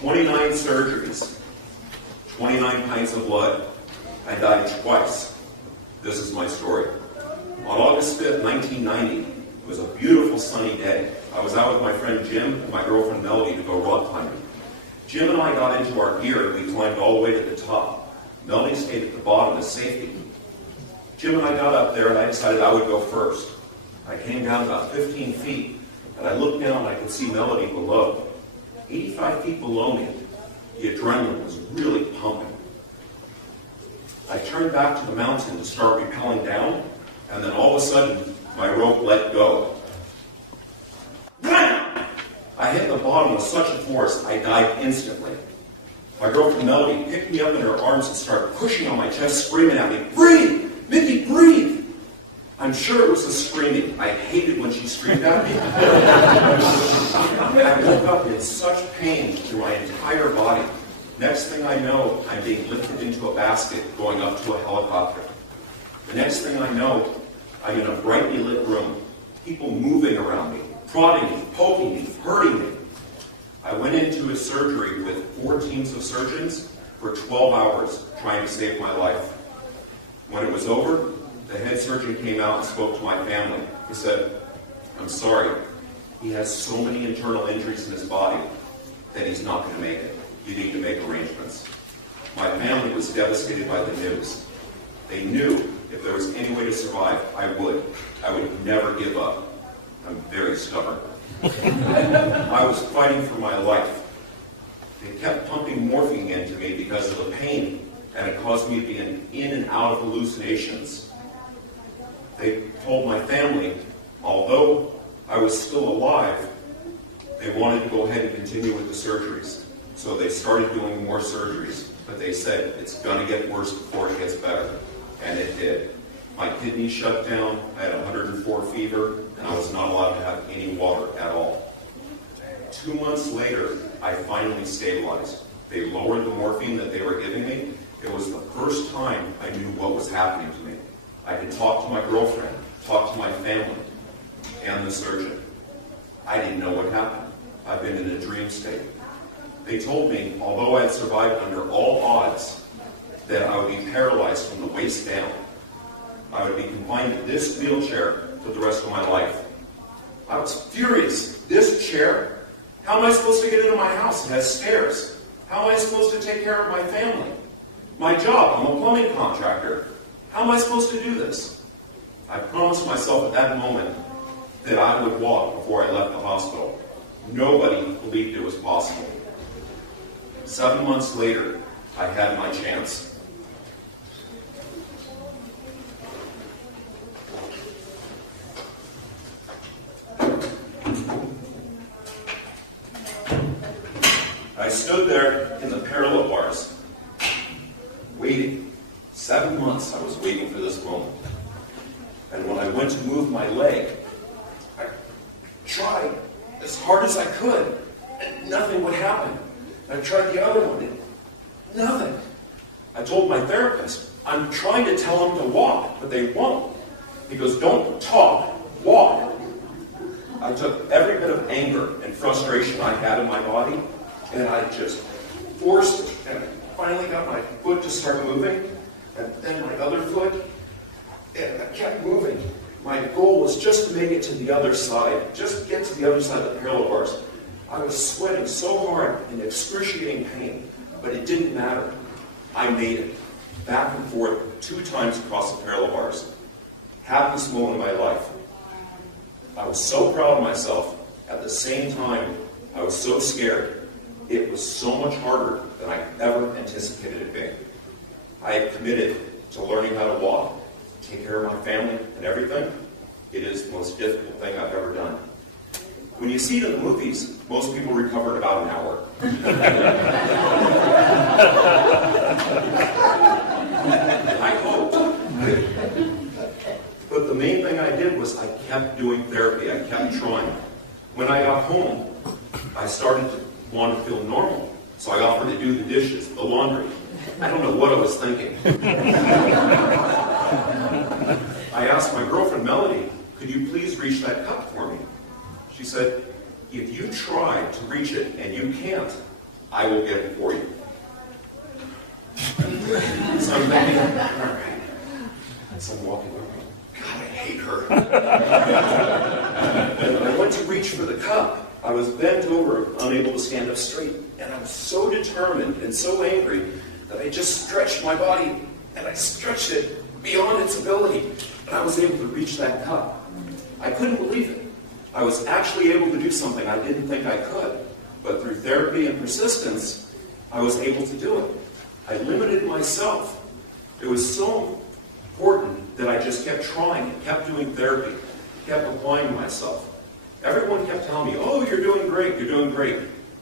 29 surgeries, 29 pints of blood. I died twice. This is my story. On August 5th, 1990, it was a beautiful sunny day. I was out with my friend Jim and my girlfriend Melody to go rock climbing. Jim and I got into our gear and we climbed all the way to the top. Melody stayed at the bottom as safety. Jim and I got up there and I decided I would go first. I came down about 15 feet and I looked down and I could see Melody below. 85 feet below me, the adrenaline was really pumping. I turned back to the mountain to start rappelling down, and then all of a sudden, my rope let go. Wham! I hit the bottom with such a force, I died instantly. My girlfriend Melody picked me up in her arms and started pushing on my chest, screaming at me, "Breathe! Mickey, breathe!" I'm sure it was the screaming. I hated when she screamed at me. I woke up in such pain through my entire body. Next thing I know, I'm being lifted into a basket going up to a helicopter. The next thing I know, I'm in a brightly lit room, people moving around me, prodding me, poking me, hurting me. I went into a surgery with 4 teams of surgeons for 12 hours trying to save my life. When it was over, the head surgeon came out and spoke to my family. He said, "I'm sorry, he has so many internal injuries in his body that he's not going to make it. You need to make arrangements." My family was devastated by the news. They knew if there was any way to survive, I would. I would never give up. I'm very stubborn. I was fighting for my life. They kept pumping morphine into me because of the pain, and it caused me to be in and out of hallucinations. They told my family, although I was still alive, they wanted to go ahead and continue with the surgeries. So they started doing more surgeries, but they said it's going to get worse before it gets better, and it did. My kidneys shut down, I had 104 fever, and I was not allowed to have any water at all. 2 months later, I finally stabilized. They lowered the morphine that they were giving me. It was the first time I knew what was happening to me. I could talk to my girlfriend, talk to my family, and the surgeon. I didn't know what happened. I've been in a dream state. They told me, although I had survived under all odds, that I would be paralyzed from the waist down. I would be confined to this wheelchair for the rest of my life. I was furious. This chair? How am I supposed to get into my house? It has stairs. How am I supposed to take care of my family? My job, I'm a plumbing contractor. How am I supposed to do this? I promised myself at that moment that I would walk before I left the hospital. Nobody believed it was possible. 7 months later, I had my chance. I stood there in the parallel bars, waiting. 7 months I was waiting for this moment. And when I went to move my leg, I tried as hard as I could, and nothing would happen. I tried the other one, and nothing. I told my therapist, I'm trying to tell them to walk, but they won't. He goes, don't talk, walk. I took every bit of anger and frustration I had in my body, and I just forced it, and I finally got my foot to start moving, and then my other foot, and I kept moving. My goal was just to make it to the other side, just get to the other side of the parallel bars. I was sweating so hard in excruciating pain, but it didn't matter. I made it, back and forth 2 times across the parallel bars. Happiest moment of my life. I was so proud of myself. At the same time, I was so scared. It was so much harder than I ever anticipated it being. I had committed to learning how to walk, take care of my family and everything. It is the most difficult thing I've ever done. When you see it in the movies, most people recover in about an hour. I hoped. But the main thing I did was I kept doing therapy. I kept trying. When I got home, I started to want to feel normal. So I offered to do the dishes, the laundry. I don't know what I was thinking. I asked my girlfriend, Melody, could you please reach that cup for me? She said, if you try to reach it and you can't, I will get it for you. So I'm thinking, all right. So I'm walking over. God, I hate her. And I went to reach for the cup. I was bent over, unable to stand up straight. And I was so determined and so angry that I just stretched my body, and I stretched it beyond its ability. And I was able to reach that cup. I couldn't believe it. I was actually able to do something I didn't think I could. But through therapy and persistence, I was able to do it. I limited myself. It was so important that I just kept trying and kept doing therapy, kept applying myself. Everyone kept telling me, oh, you're doing great, you're doing great.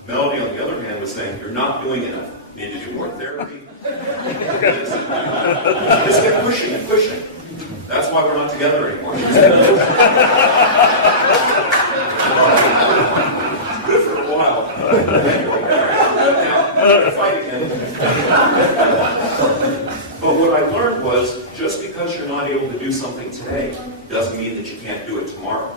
Melody, on the other hand, was saying, you're not doing enough. You need to do more therapy. Just kept pushing and pushing. That's why we're not together anymore. Good for a while. Anyway, now, we're going to fight again. But what I learned was, just because you're not able to do something today, doesn't mean that you can't do it tomorrow.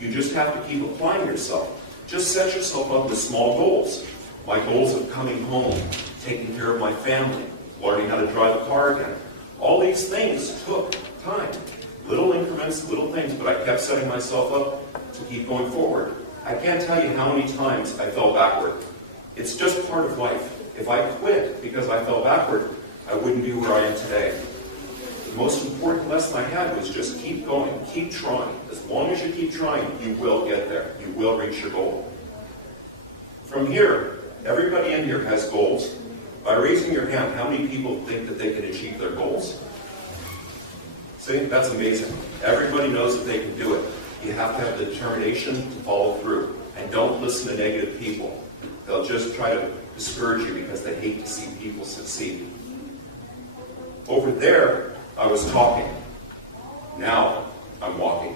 You just have to keep applying yourself. Just set yourself up with small goals. My goals of coming home, taking care of my family, learning how to drive a car again. All these things took time. Little increments, little things, but I kept setting myself up to keep going forward. I can't tell you how many times I fell backward. It's just part of life. If I quit because I fell backward, I wouldn't be where I am today. The most important lesson I had was just keep going, keep trying. As long as you keep trying, you will get there. You will reach your goal. From here, everybody in here has goals. By raising your hand, how many people think that they can achieve their goals? See, that's amazing. Everybody knows that they can do it. You have to have the determination to follow through. And don't listen to negative people. They'll just try to discourage you because they hate to see people succeed. Over there, I was talking. Now, I'm walking.